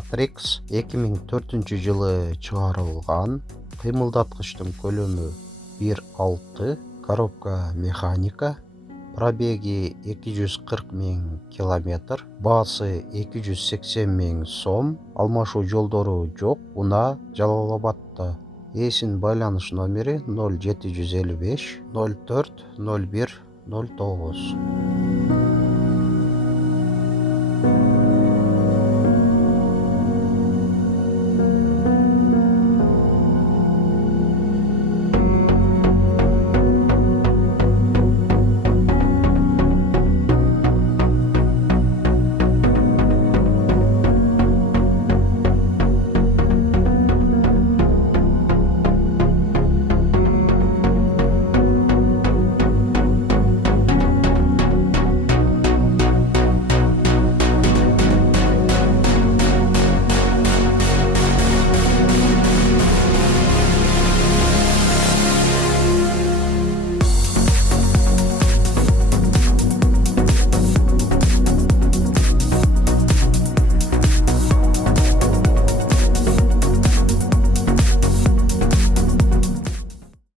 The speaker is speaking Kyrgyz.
Матрикс 2004-жылы чыгарылган. Кыймылдаткычтын көлөмү 1.6, коробка Механика, пробеги 240 000 километр, баасы 280 000 сом, алмашуу жолдору жок, унаа Жалал-Абадта. Ээсинин байланыш номери 0755 04 01 09.